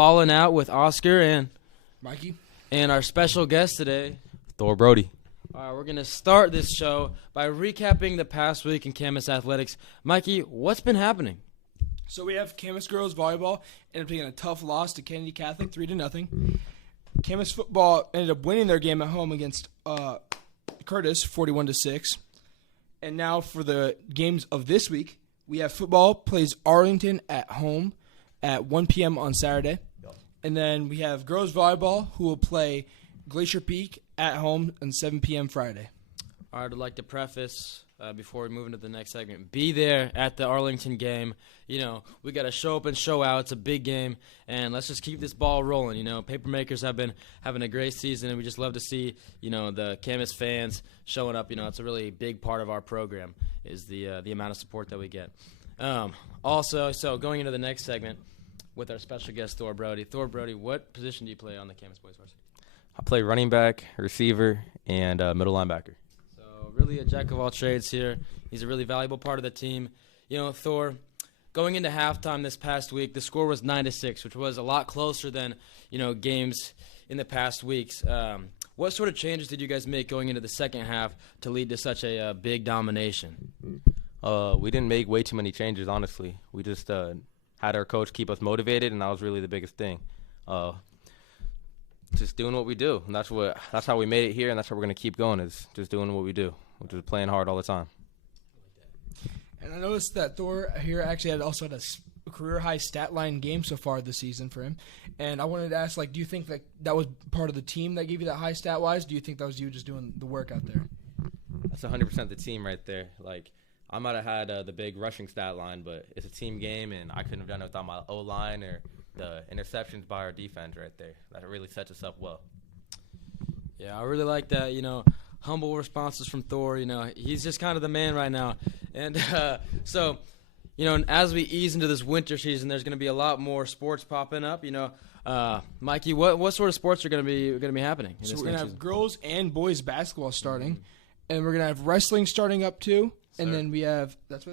Ballin' Out with Oscar and Mikey. And our special guest today, Thor Brody. All right, we're going to start this show by recapping the past week in Camas Athletics. Mikey, what's been happening? So we have Camas girls volleyball ended up taking a tough loss to Kennedy Catholic, 3-0. Camas football ended up winning their game at home against Curtis, 41-6. And now for the games of this week, we have football plays Arlington at home at 1 p.m. on Saturday. And then we have girls volleyball who will play Glacier Peak at home on 7 p.m. Friday. All right, I'd like to preface before we move into the next segment. Be there at the Arlington game. You know, we got to show up and show out. It's a big game, and let's just keep this ball rolling. You know, Papermakers have been having a great season, and we just love to see, you know, the Camas fans showing up. You know, it's a really big part of our program is the amount of support that we get. Also, so going into the next segment with our special guest, Thor Brody. Thor Brody, what position do you play on the Camas Boys varsity? I play running back, receiver, and middle linebacker. So really a jack of all trades here. He's a really valuable part of the team. You know, Thor, going into halftime this past week, the score was 9-6, which was a lot closer than, you know, games in the past weeks. What sort of changes did you guys make going into the second half to lead to such a big domination? We didn't make way too many changes, honestly. We just had our coach keep us motivated, and that was really the biggest thing. Just doing what we do, and that's how we made it here, and that's how we're going to keep going, is just doing what we do, which is playing hard all the time. And I noticed that Thor here actually also had a career-high stat line game so far this season for him. And I wanted to ask, like, do you think that was part of the team that gave you that high stat-wise? Do you think that was you just doing the work out there? That's 100% the team right there. Like, I might have had the big rushing stat line, but it's a team game, and I couldn't have done it without my O-line or the interceptions by our defense right there. That really sets us up well. Yeah, I really like that, you know, humble responses from Thor. You know, he's just kind of the man right now. And so, you know, as we ease into this winter season, there's going to be a lot more sports popping up. You know, Mikey, what sort of sports are going to be happening? So we're going to have girls and boys basketball starting, and we're going to have wrestling starting up too. Sir. And then we have that's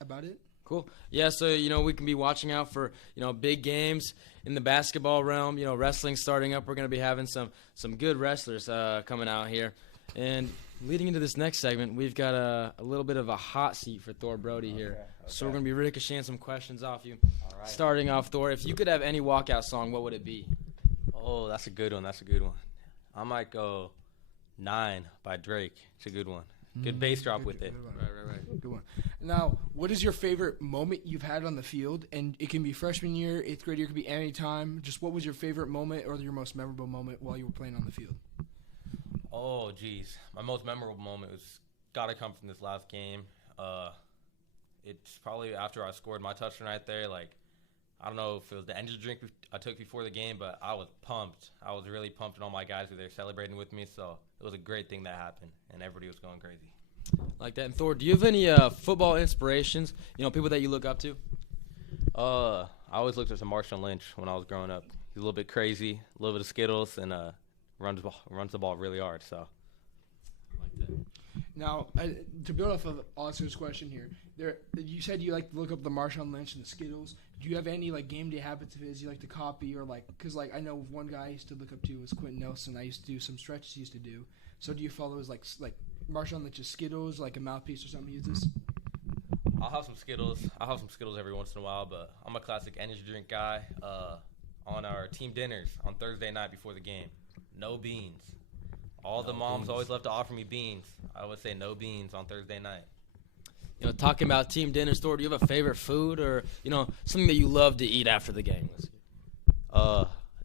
about it. Cool. Yeah, so, you know, we can be watching out for, you know, big games in the basketball realm. You know, wrestling starting up. We're going to be having some good wrestlers coming out here. And leading into this next segment, we've got a little bit of a hot seat for Thor Brody here. Okay. So we're going to be ricocheting some questions off you. All right. Starting off, Thor, if you could have any walkout song, what would it be? Oh, that's a good one. I might go 9 by Drake. It's a good one. Good bass drop with it. Right. Good one. Now, what is your favorite moment you've had on the field? And it can be freshman year, 8th grade year, it could be any time. Just what was your favorite moment or your most memorable moment while you were playing on the field? Oh, geez. My most memorable moment was got to come from this last game. It's probably after I scored my touchdown right there. Like, I don't know if it was the energy drink I took before the game, but I was pumped. I was really pumped, and all my guys were there celebrating with me, so it was a great thing that happened, and everybody was going crazy. Like that. And Thor, do you have any football inspirations, you know, people that you look up to? I always looked up to Marshawn Lynch when I was growing up. He's a little bit crazy, a little bit of Skittles, and runs the ball really hard, so. I like that. Now, to build off of Oscar's question here, you said you like to look up the Marshawn Lynch and the Skittles. Do you have any like game day habits of his you like to copy or like? Because like I know one guy I used to look up to was Quentin Nelson. I used to do some stretches he used to do. So do you follow his like Marshawn Lynch's Skittles, like a mouthpiece or something he uses? I'll have some Skittles every once in a while, but I'm a classic energy drink guy. On our team dinners on Thursday night before the game, no beans. All the moms always love to offer me beans. I would say no beans on Thursday night. You know, talking about team dinner, Thor, do you have a favorite food or, you know, something that you love to eat after the game?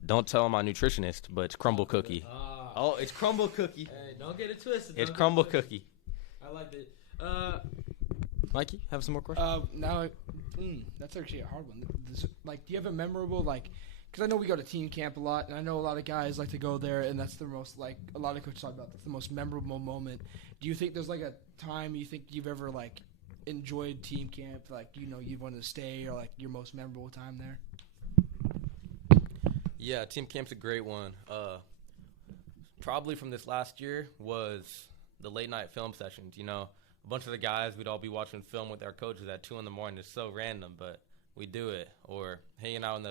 Don't tell my nutritionist, but it's crumble cookie. It's crumble cookie. Hey, don't get it twisted. It's crumble cookie. I like it. Mikey, have some more questions? That's actually a hard one. Do you have a memorable, because I know we go to team camp a lot, and I know a lot of guys like to go there, and that's the most, a lot of coaches talk about, that's the most memorable moment. Do you think there's, a time you think you've ever, enjoyed team camp, you've wanted to stay, or, your most memorable time there? Yeah, team camp's a great one. Probably from this last year was the late-night film sessions, A bunch of the guys, we'd all be watching film with our coaches at 2 in the morning. It's so random, but we do it. Or hanging out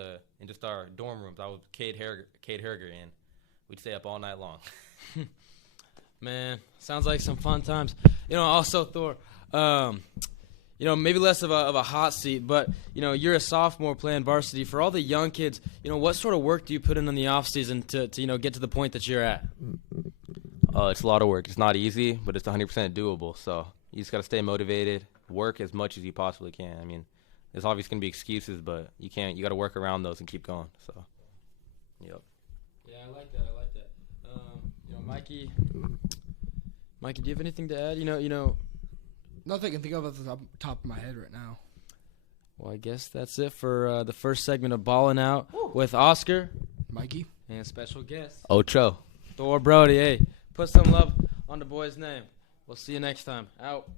in just our dorm rooms. I was Cade Herger in. We'd stay up all night long. Man, sounds like some fun times. Also, Thor, maybe less of a hot seat, but, you're a sophomore playing varsity. For all the young kids, what sort of work do you put in the offseason to get to the point that you're at? It's a lot of work. It's not easy, but it's 100% doable. So you just got to stay motivated, work as much as you possibly can. I mean, there's obviously going to be excuses, but you got to work around those and keep going. So, yep. Yeah, I like that. Mikey, do you have anything to add? Nothing I can think of at the top of my head right now. Well, I guess that's it for the first segment of Ballin' Out with Oscar, Mikey, and special guest Ocho. Thor Brody. Hey, put some love on the boy's name. We'll see you next time. Out.